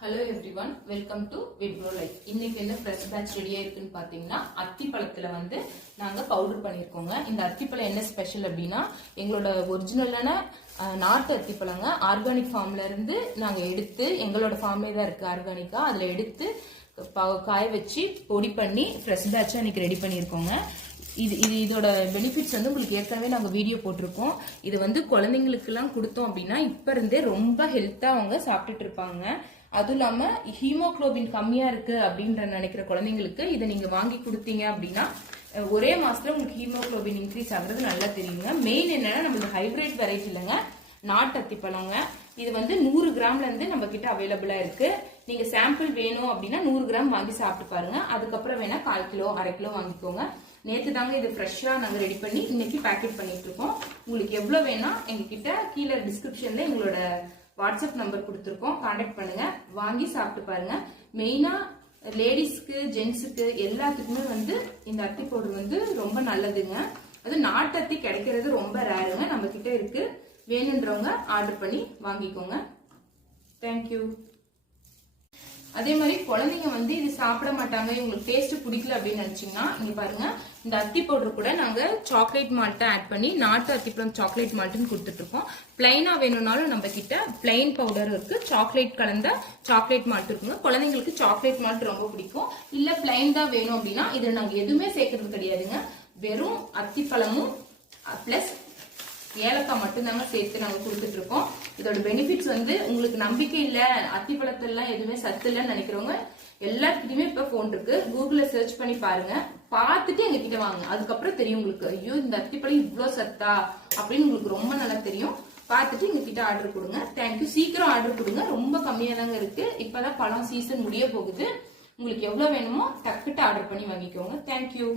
Hello everyone, welcome to Wipro life. இன்னைக்கு என்ன fresh batch ரெடியா இருக்குன்னு பாத்தீங்கன்னா, அத்திப்பழத்துல வந்து நாங்க பவுடர் பண்ணிருக்கோங்க. இந்த அத்திப்பழம் என்ன ஸ்பெஷல் அப்படின்னா, எங்களோட ஒரிஜினலான நாட்டு அத்திப்பழங்க. ஆர்கானிக் ஃபார்ம்ல இருந்து நாங்க எடுத்து, எங்களோட ஃபார்ம்லே தான் இருக்கு ஆர்கானிக்கா, அதுல எடுத்து காய வச்சு பொடி பண்ணி ஃப்ரெஷ் பேட்சா இன்னைக்கு ரெடி பண்ணிருக்கோங்க. இதோட பெனிஃபிட்ஸ் வந்து உங்களுக்கு ஏற்கனவே நாங்க வீடியோ போட்டிருக்கோம். இது வந்து குழந்தைங்களுக்கு எல்லாம் கொடுத்தோம் அப்படின்னா இப்ப இருந்தே ரொம்ப ஹெல்த்தா அவங்க சாப்பிட்டுட்டு இருப்பாங்க. அதுவும் இல்லாம ஹீமோகுளோபின் கம்மியா இருக்கு அப்படின்ற நினைக்கிற குழந்தைங்களுக்கு இதை நீங்க வாங்கி கொடுத்தீங்க அப்படின்னா ஒரே மாசத்துல உங்களுக்கு ஹீமோகுளோபின் இன்க்ரீஸ் ஆகுறது நல்லா தெரியுங்க. மெயின் என்னன்னா நம்மளுக்கு ஹைபிரிட் வெரைட்டி இல்லைங்க, நாட்டு அத்திப்பழங்க. இது வந்து 100 கிராம்ல இருந்து நம்ம கிட்ட அவைலபிளா இருக்கு. நீங்க சாம்பிள் வேணும் அப்படின்னா 100 கிராம் வாங்கி சாப்பிட்டு பாருங்க. அதுக்கப்புறம் வேணா 1/4 கிலோ 1/2 கிலோ வாங்கிக்கோங்க. நேற்று தாங்க இது ஃப்ரெஷ்ஷா நாங்க ரெடி பண்ணி இன்னைக்கு பேக்கெட் பண்ணிட்டு இருக்கோம். உங்களுக்கு எவ்வளவு வேணா எங்க கிட்ட கீழே டிஸ்கிரிப்ஷன்ல எங்களோட வாட்ஸ்அப் நம்பர் கொடுத்துருக்கோம், கான்டாக்ட் பண்ணுங்க, வாங்கி சாப்பிட்டு பாருங்க. மெயினா லேடிஸ்க்கு ஜென்ஸுக்கு எல்லாத்துக்குமே வந்து இந்த அத்தி பவுடர் வந்து ரொம்ப நல்லதுங்க. அது நாட்டு அத்தி கிடைக்கிறது ரொம்ப ரேருங்க, நம்ம கிட்ட இருக்கு. வேணுன்றவங்க ஆர்டர் பண்ணி வாங்கிக்கோங்க. தேங்க்யூ. அதே மாதிரி குழந்தைங்க வந்து இது சாப்பிட மாட்டாங்க, இவங்களுக்கு டேஸ்ட் பிடிக்கல அப்படின்னு நினைச்சீங்கன்னா இங்க பாருங்க, இந்த அத்தி பவுடர் கூட நாங்க சாக்லேட் மால்ட்டை ஆட் பண்ணி நாட்டு அத்திப்பழம் சாக்லேட் மால்ட்னு கொடுத்துட்டு இருக்கோம். பிளைனா வேணும்னாலும் நம்ம கிட்ட பிளைன் பவுடர் இருக்கு, சாக்லேட் கலந்த சாக்லேட் மால்ட் இருக்குங்க. குழந்தைங்களுக்கு சாக்லேட் மால்ட் ரொம்ப பிடிக்கும். இல்ல பிளைன் தான் வேணும் அப்படின்னா இதுல நாங்க எதுவுமே சேர்க்கறது கிடையாதுங்க. வெறும் அத்திப்பழமும் பிளஸ் ஏலக்காய் மட்டும் தாங்க சேர்த்து நாங்க கொடுத்துட்டு இருக்கோம். இதோட பெனிஃபிட்ஸ் வந்து உங்களுக்கு நம்பிக்கை இல்ல, அத்திப்பழத்தெல்லாம் எதுவுமே சத்து இல்லைன்னு நினைக்கிறவங்க எல்லாத்துக்கிட்டுமே இப்ப போன் இருக்கு, கூகுள்ல சர்ச் பண்ணி பாருங்க, பார்த்துட்டு எங்க கிட்ட வாங்க. அதுக்கப்புறம் தெரியும் உங்களுக்கு, ஐயோ இந்த அத்திப்பழம் இவ்வளவு சத்தா அப்படின்னு உங்களுக்கு ரொம்ப நல்லா தெரியும். பார்த்துட்டு எங்க கிட்ட ஆர்டர் கொடுங்க. தேங்க்யூ. சீக்கிரம் ஆர்டர் கொடுங்க, ரொம்ப கம்மியா தாங்க இருக்கு. இப்பதான் பழம் சீசன் முடிய போகுது. உங்களுக்கு எவ்வளவு வேணுமோ டக்குட்டு ஆர்டர் பண்ணி வாங்கிக்கோங்க. தேங்க்யூ.